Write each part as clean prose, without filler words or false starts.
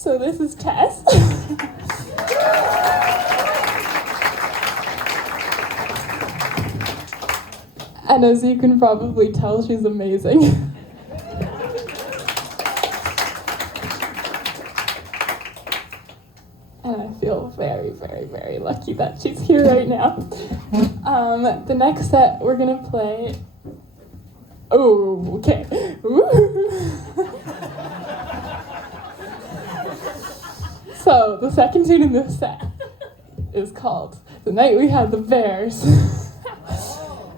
So this is Tess. And as you can probably tell, she's amazing. And I feel very, very, very lucky that she's here right now. The next set we're gonna play. Oh, okay. So the second tune in this set is called "The Night We Had the Bears."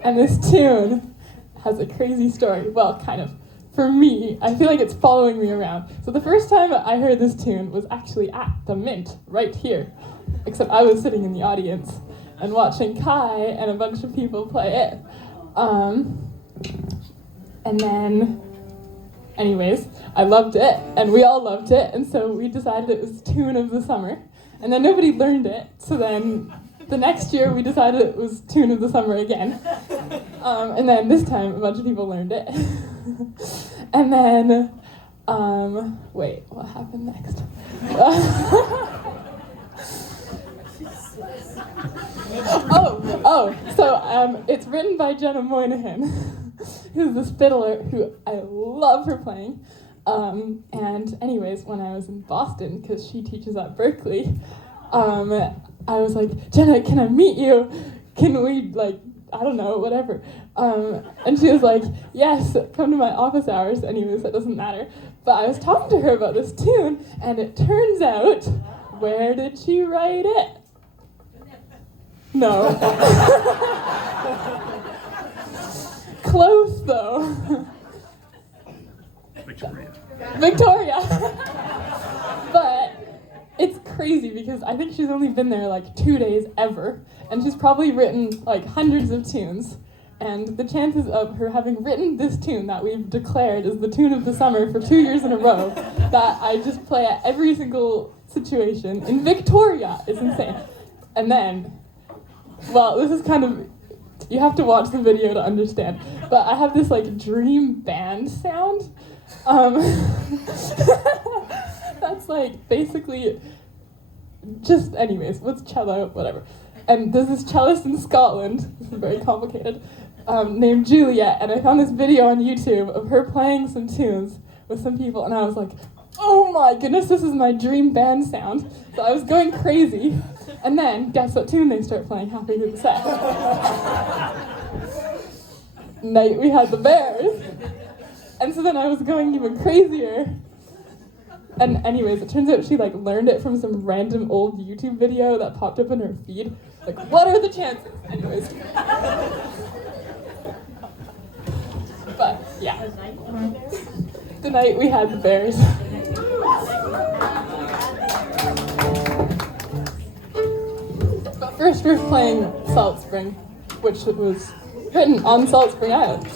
And this tune has a crazy story. Well, kind of. For me, I feel like it's following me around. So the first time I heard this tune was actually at the Mint, right here. Except I was sitting in the audience and watching Kai and a bunch of people play it. And then, anyways, I loved it, and we all loved it, and so we decided it was Tune of the Summer. And then nobody learned it, so then the next year we decided it was Tune of the Summer again. And then this time a bunch of people learned it. And then, wait, what happened next? So it's written by Jenna Moynihan, who's this fiddler who I love her playing. And anyways, when I was in Boston, because she teaches at Berkeley, I was like, Jenna, can I meet you? Can we, I don't know, whatever. And she was like, yes, come to my office hours. Anyways, that doesn't matter. But I was talking to her about this tune, and it turns out, where did she write it? No. Close, though. Victoria. But it's crazy because I think she's only been there 2 days ever, and she's probably written hundreds of tunes. And the chances of her having written this tune that we've declared as the tune of the summer for 2 years in a row, that I just play at every single situation in Victoria, is insane. And then, well, this is kind of, you have to watch the video to understand, but I have this dream band sound. That's basically just, anyways, what's cello, whatever. And there's this cellist in Scotland, this is very complicated, named Juliet, and I found this video on YouTube of her playing some tunes with some people, and I was like, oh my goodness, this is my dream band sound. So I was going crazy, and then guess what tune they start playing halfway through the set? Night We Had the Bears. And so then I was going even crazier. And anyways, it turns out she learned it from some random old YouTube video that popped up in her feed. What are the chances? Anyways. But yeah. The Night We Had the Bears. But first we're playing Salt Spring, which was written on Salt Spring Island.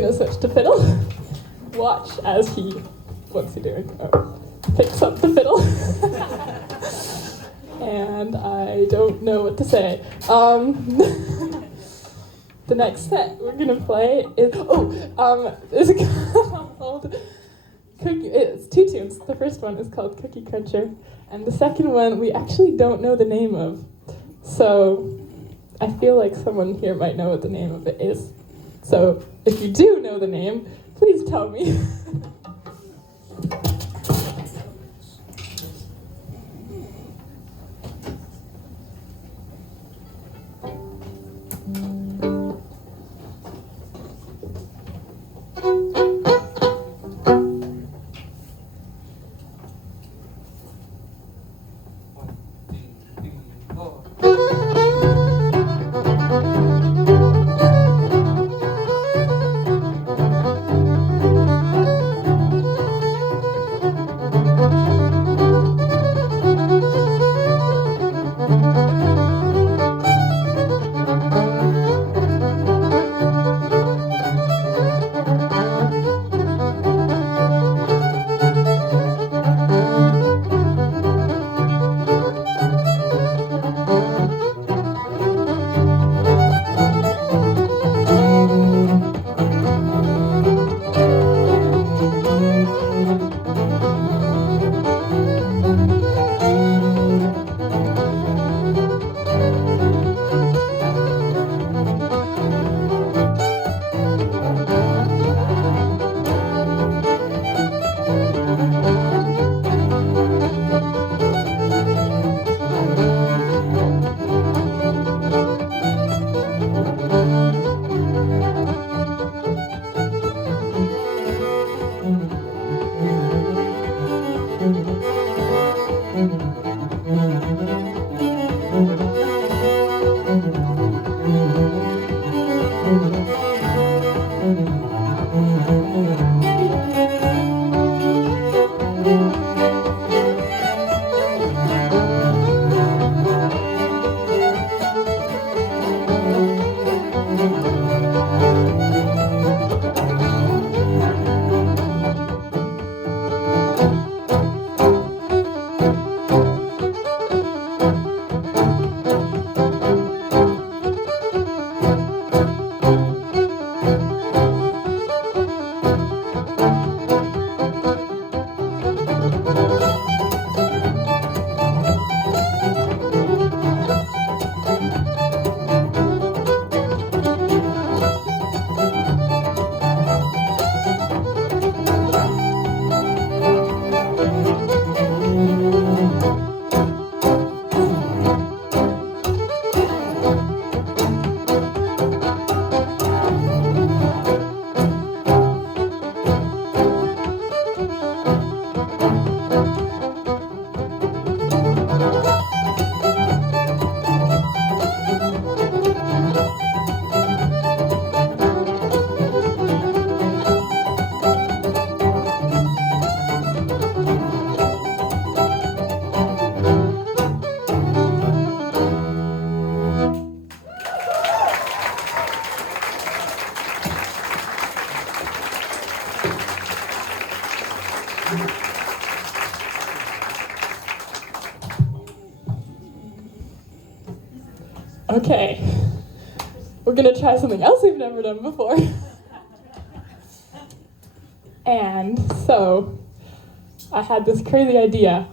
gonna switch to fiddle. Watch as he, what's he doing? Oh, picks up the fiddle. And I don't know what to say. The next set we're gonna play is, there's a called Cookie, it's 2 tunes. The first one is called Cookie Cruncher, and the second one we actually don't know the name of. So I feel like someone here might know what the name of it is. So if you do know the name, please tell me. Okay, we're gonna try something else we've never done before. And so, I had this crazy idea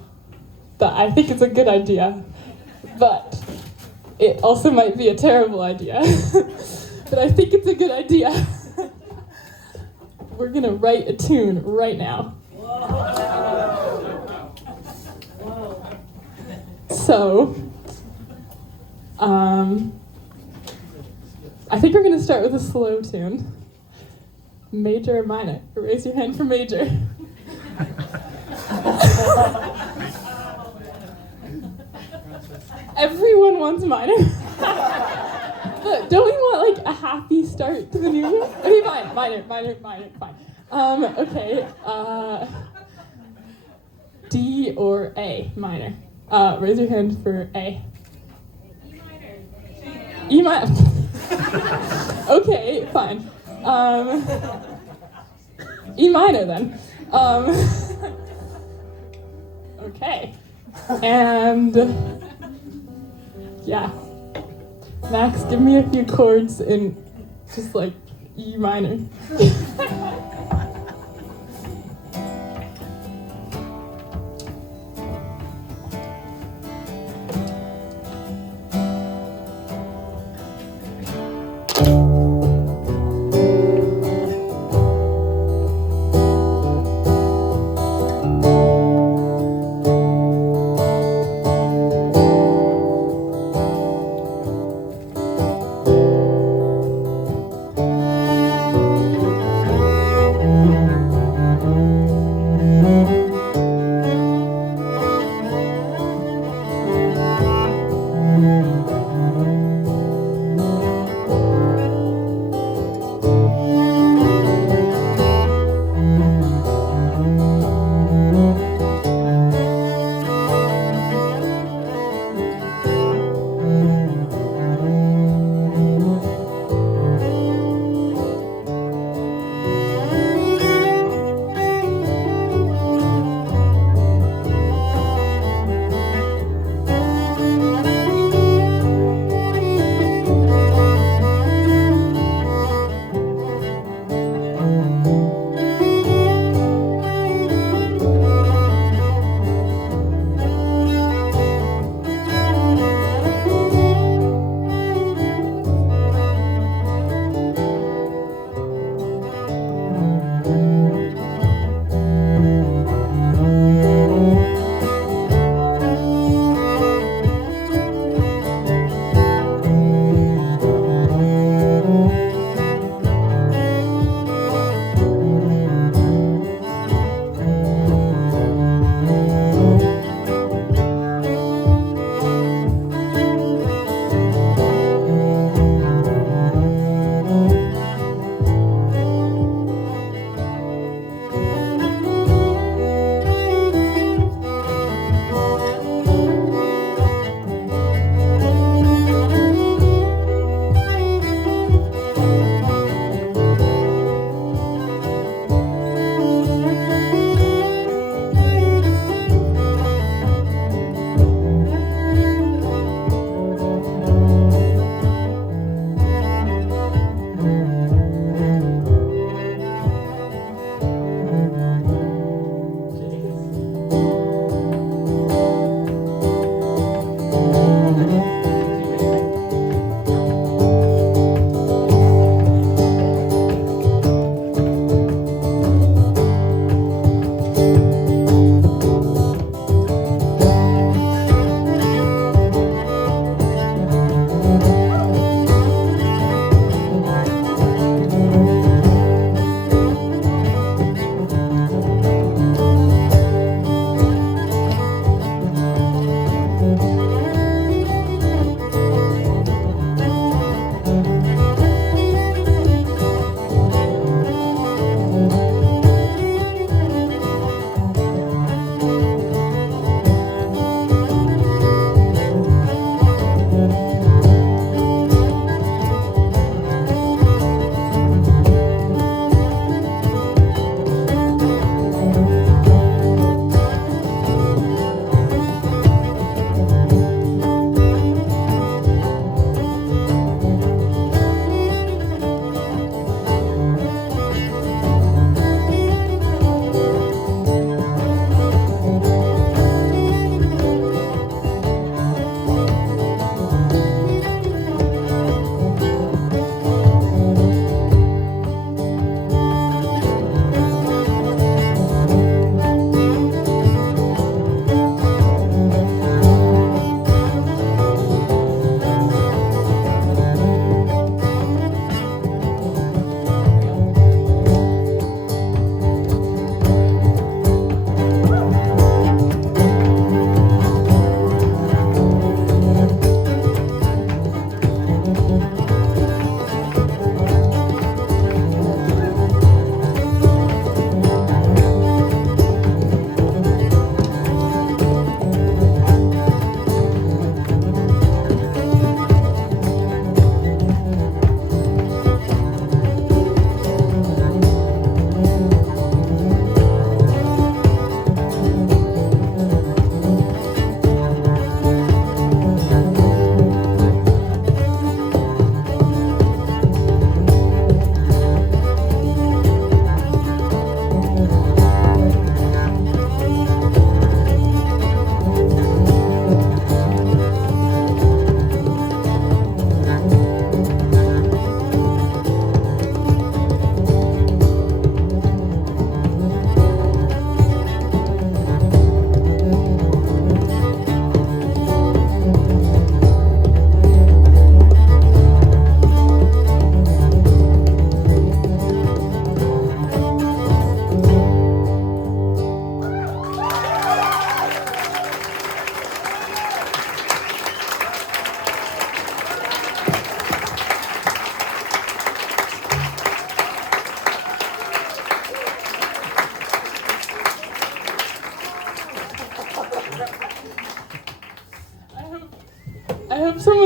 that I think it's a good idea, but it also might be a terrible idea. But I think it's a good idea. We're gonna write a tune right now. So, I think we're going to start with a slow tune. Major or minor? Raise your hand for major. Everyone wants minor. But don't we want like a happy start to the new year? Okay, fine. Minor, fine. Okay. D or A, minor. Raise your hand for A. E minor. Okay, fine. E minor then. Okay. And yeah. Max, give me a few chords in just like E minor.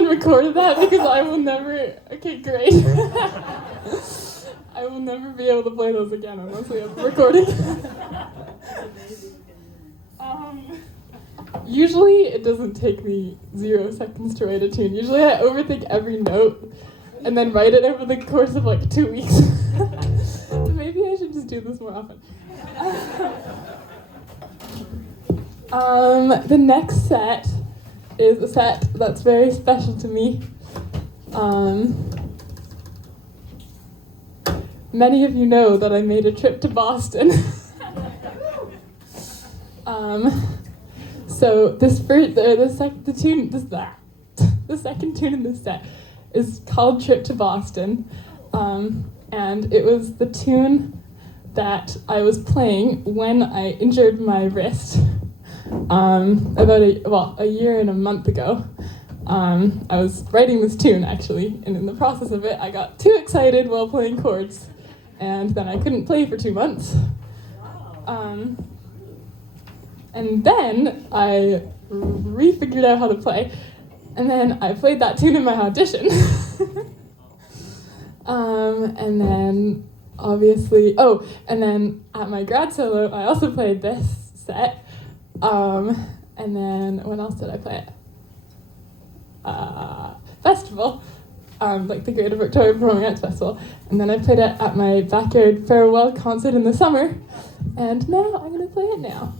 recorded that because I will never. Okay, great. I will never be able to play those again unless we have a recording. Usually it doesn't take me 0 seconds to write a tune. Usually I overthink every note and then write it over the course of like 2 weeks. Maybe I should just do this more often. The next set is a set that's very special to me. Many of you know that I made a trip to Boston. So the second tune in this set is called "Trip to Boston," and it was the tune that I was playing when I injured my wrist about a year and a month ago. I was writing this tune actually, and in the process of it, I got too excited while playing chords, and then I couldn't play for 2 months. And then I refigured out how to play, and then I played that tune in my audition. And then obviously, and then at my grad solo, I also played this set. And then when else did I play it? Festival, like the Greater Victoria Performing Arts Festival. And then I played it at my backyard farewell concert in the summer. And now I'm gonna play it now.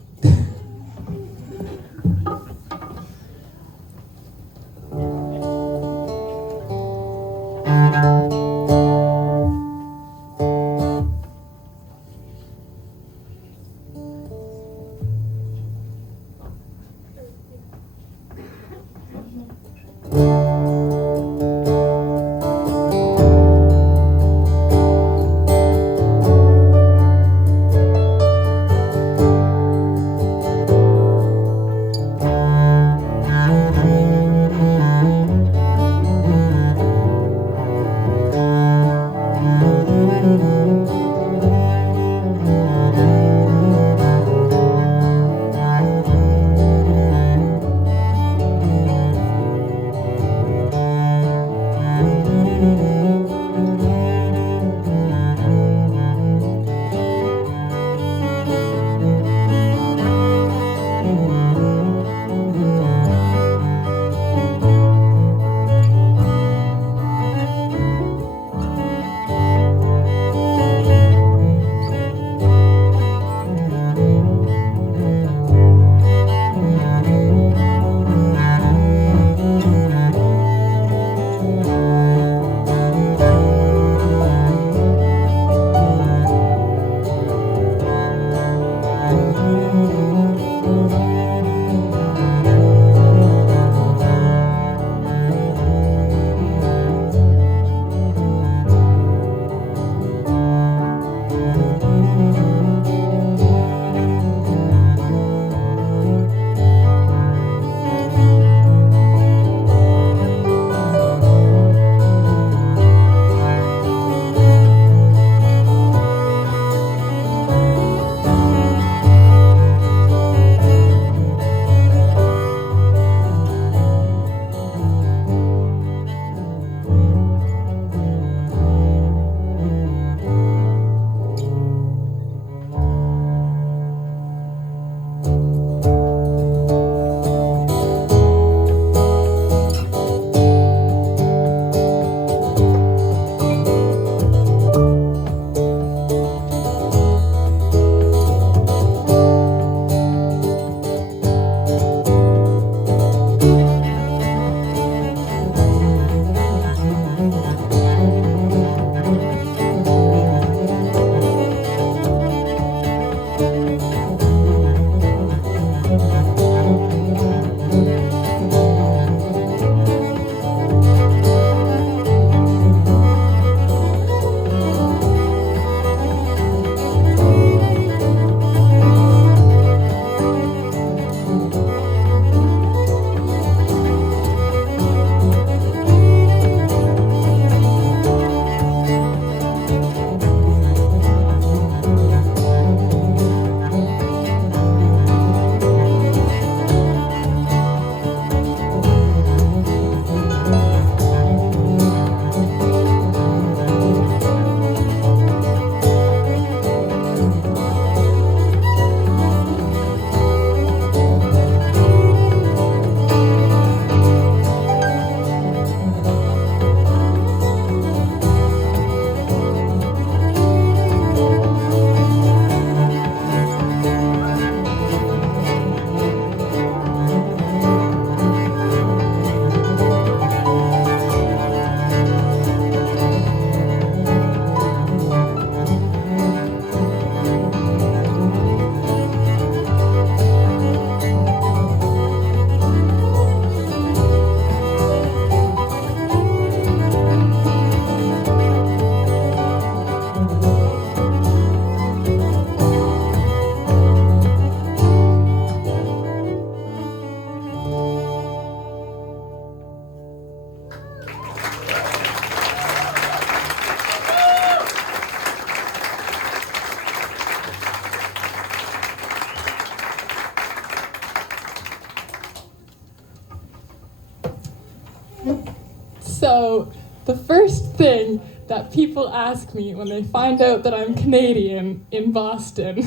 So the first thing that people ask me when they find out that I'm Canadian in Boston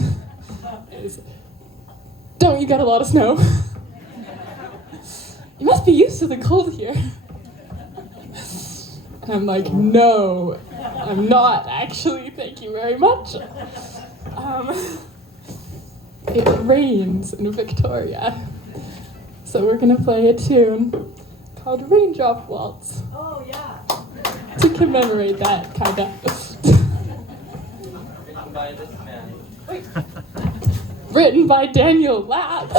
is, don't you get a lot of snow? You must be used to the cold here. And I'm like, no, I'm not actually, thank you very much. It rains in Victoria. So we're gonna play a tune called Raindrop Waltz. Oh, yeah. To commemorate that, kinda. Written by this man. Written by Daniel Lapp.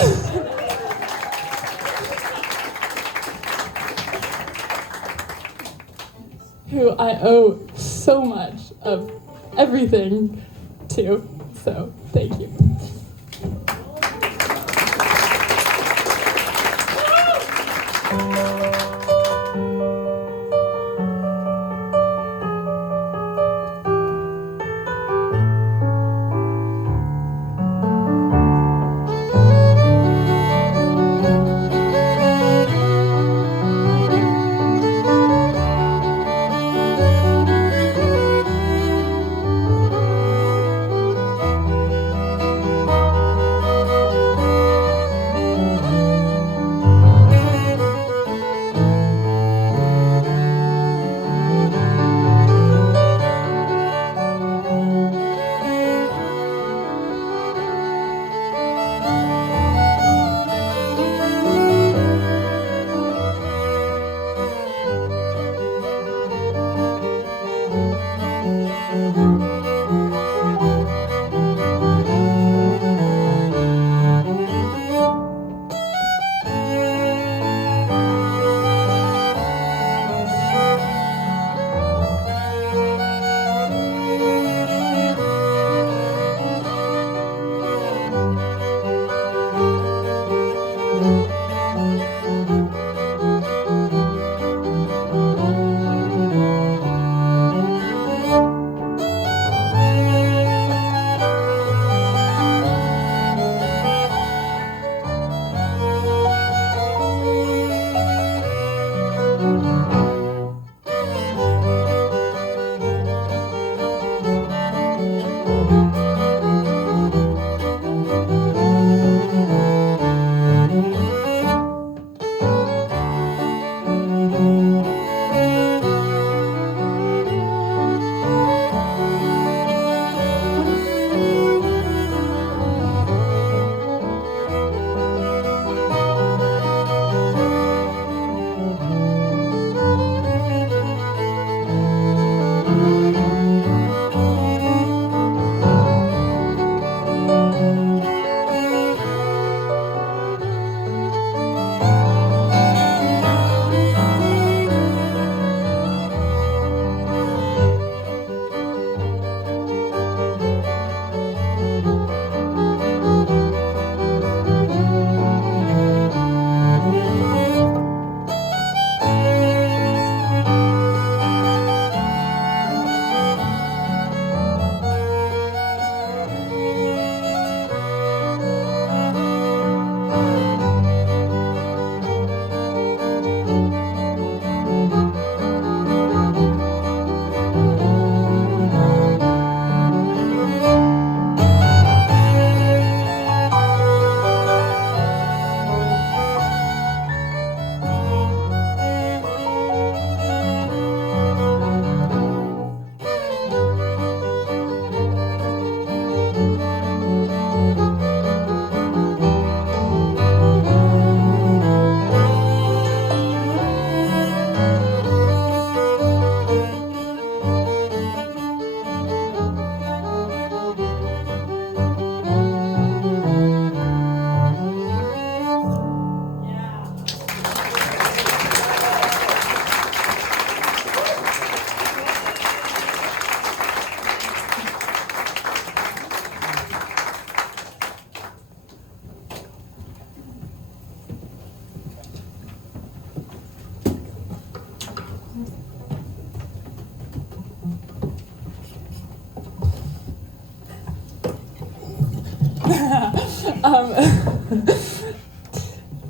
Who I owe so much of everything to. So, thank you.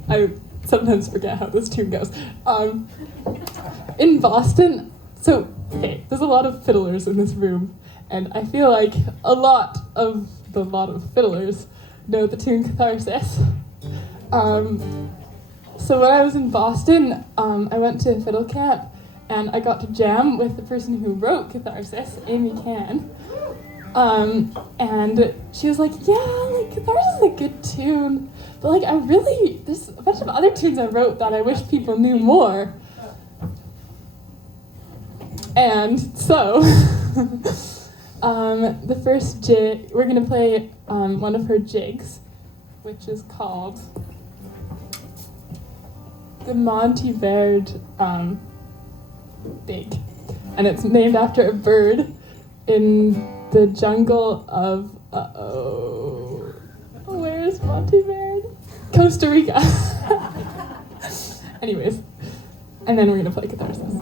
I sometimes forget how this tune goes. in Boston, so, okay, there's a lot of fiddlers in this room, and I feel like a lot of fiddlers know the tune Catharsis. So when I was in Boston, I went to fiddle camp, and I got to jam with the person who wrote Catharsis, Amy Can. And she was like, yeah, like, Catharsis is a good tune, but like, there's a bunch of other tunes I wrote that I wish people knew more. And so, the first jig, we're gonna play one of her jigs, which is called the Montiverde Dig. And it's named after a bird in the jungle of, where's Montiverde? Costa Rica. Anyways, and then we're gonna play Catharsis.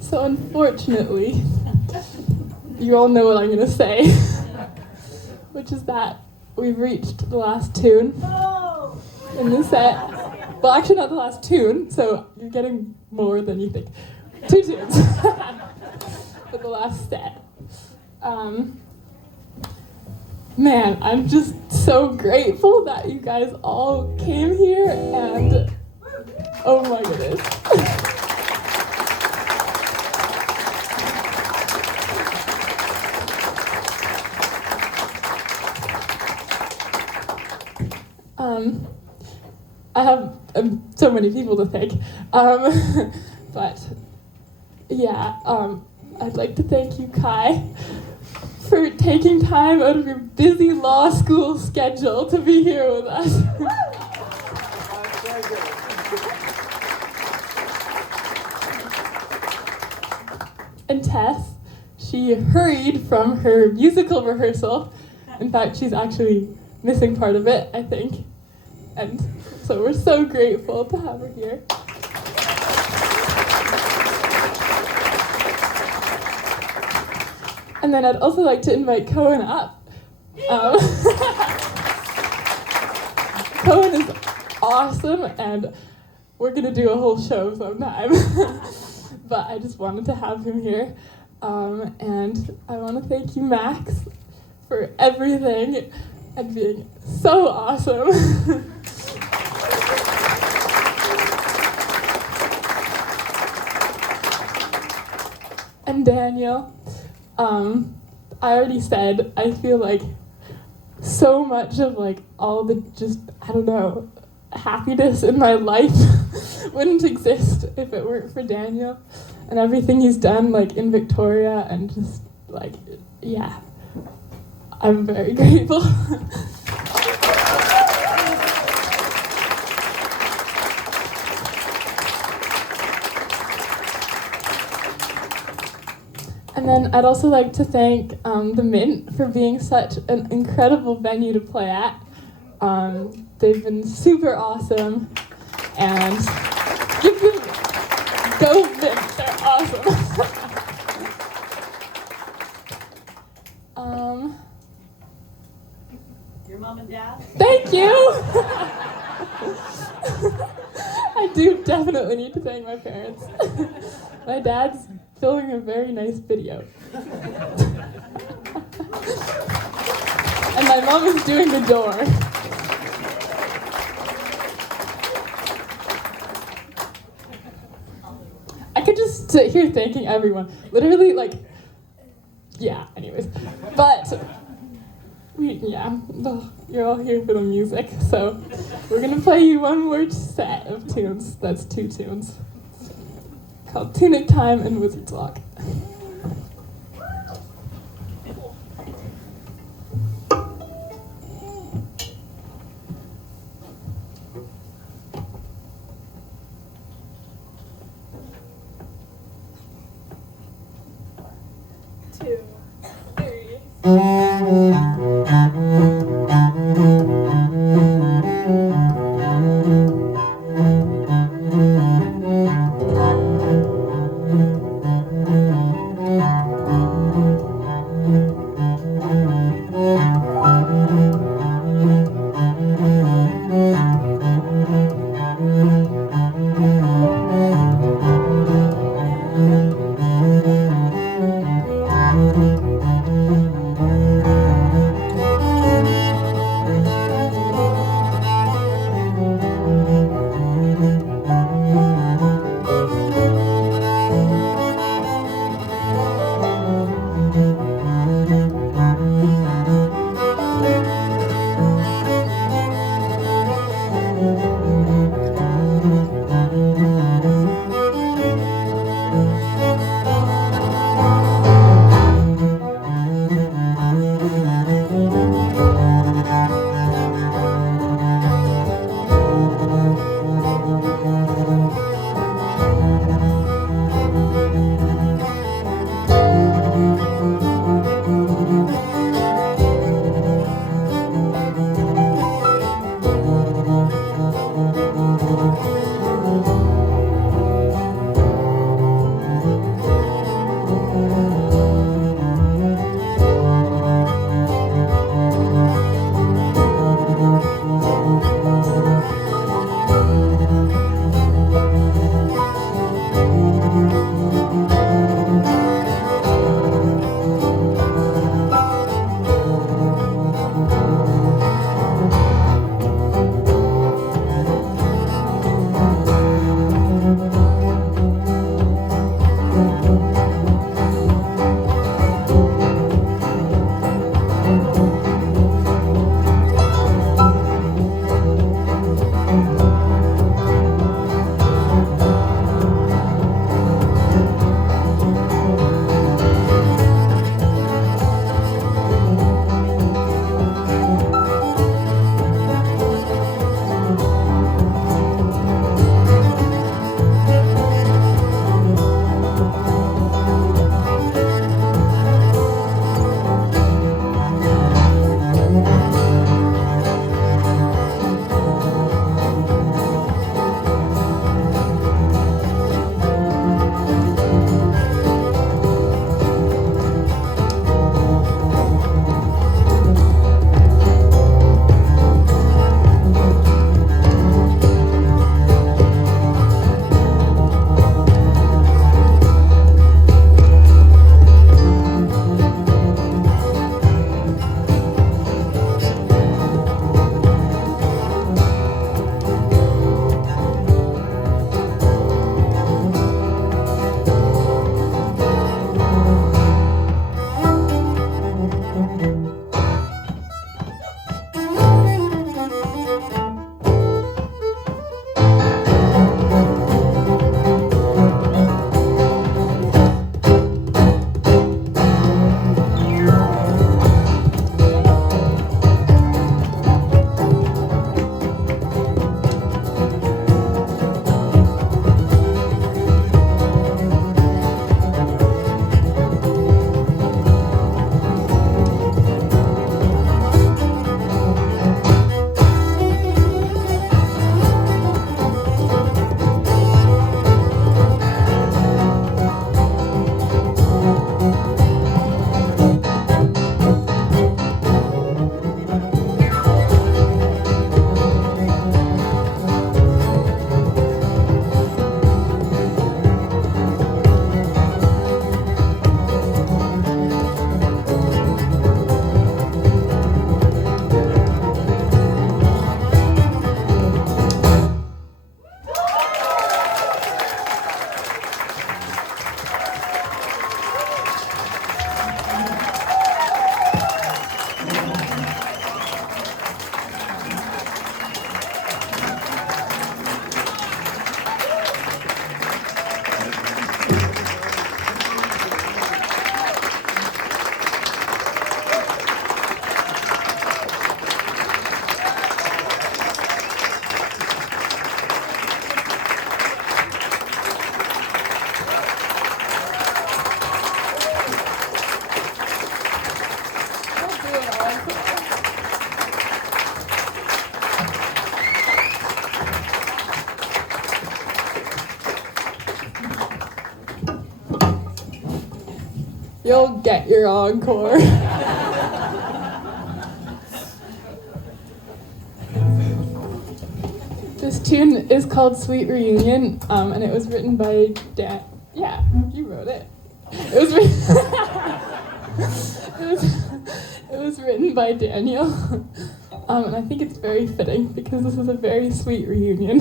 So unfortunately, you all know what I'm gonna say, which is that we've reached the last tune in the set. Well, actually not the last tune, so you're getting more than you think. 2 tunes, but the last set. Man, I'm just so grateful that you guys all came here, and oh my goodness. I have so many people to thank, but yeah, I'd like to thank you, Kai, for taking time out of your busy law school schedule to be here with us. And Tess, she hurried from her musical rehearsal. In fact, she's actually missing part of it, I think. And so we're so grateful to have her here. And then I'd also like to invite Cohan up. Cohan is awesome, and we're gonna do a whole show sometime. But I just wanted to have him here. And I want to thank you, Max, for everything and being so awesome. And Daniel, I already said, I feel like so much of like all the just, I don't know, happiness in my life wouldn't exist if it weren't for Daniel and everything he's done like in Victoria, and just like, yeah, I'm very grateful. And then I'd also like to thank the Mint for being such an incredible venue to play at. They've been super awesome, and give them, go Mint, they're awesome. Your mom and dad? Thank you! I do definitely need to thank my parents. My dad's filming a very nice video. And my mom is doing the door. I could just sit here thanking everyone. Literally, like, yeah, anyways. But, you're all here for the music, so we're gonna play you one more set of tunes. That's 2 tunes. Called Tunic Time and Wizard's Lock. You'll get your encore. This tune is called Sweet Reunion, and it was written by Yeah, you wrote it. It was it was written by Daniel, and I think it's very fitting because this is a very sweet reunion.